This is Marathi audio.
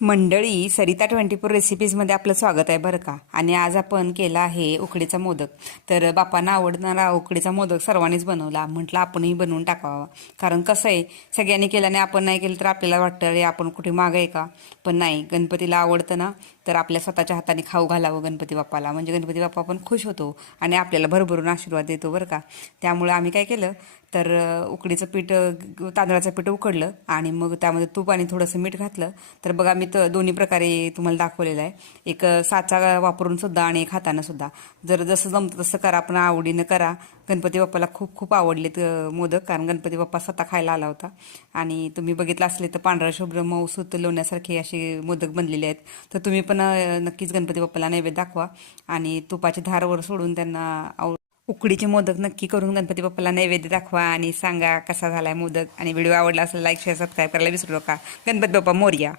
मंडळी, सरिता 24 रेसिपीजमध्ये आपलं स्वागत आहे बरं का. आणि आज आपण केला आहे उकडीचा मोदक. तर बापांना आवडणारा उकडीचा मोदक सर्वांनीच बनवला. म्हटलं आपणही बनवून टाकावा. कारण कसं आहे, सगळ्यांनी केल्याने आपण नाही केलं तर आपल्याला वाटतं अरे आपण कुठे मागं आहे का. पण नाही, गणपतीला आवडतं ना, तर आपल्या स्वतःच्या हाताने खाऊ घालावं गणपती बाप्पाला. म्हणजे गणपती बाप्पा पण खुश होतो आणि आपल्याला भरभरून आशीर्वाद देतो बरं का. त्यामुळे आम्ही काय केलं, तर उकडीचं पीठ, तांदळाचं पीठ उकडलं आणि मग त्यामध्ये तूप आणि थोडंसं मीठ घातलं. तर बघा, मी तर दोन्ही प्रकारे तुम्हाला दाखवलेलं आहे. एक साचा वापरून सुद्धा आणि एक हातानं सुद्धा. जर जसं जमतं तसं करा, पण आवडीनं करा. गणपती बाप्पाला खूप खूप आवडलेत मोदक, कारण गणपती बाप्पा स्वतः खायला आला होता. आणि तुम्ही बघितलं असले तर पांढरा शुभ्र मऊसूत लोण्यासारखे असे मोदक बनलेले आहेत. तर तुम्ही पण नक्कीच गणपती बाप्पाला नैवेद्य दाखवा आणि तुपाची धारवर सोडून त्यांना उकडीचे मोदक नक्की करून गणपती बाप्पाला नैवेद्य दाखवा आणि सांगा कसा झालाय मोदक. आणि व्हिडिओ आवडला असेल लाईक शेअर सबस्क्राईब करायला विसरू नका. गणपती बाप्पा मोरया.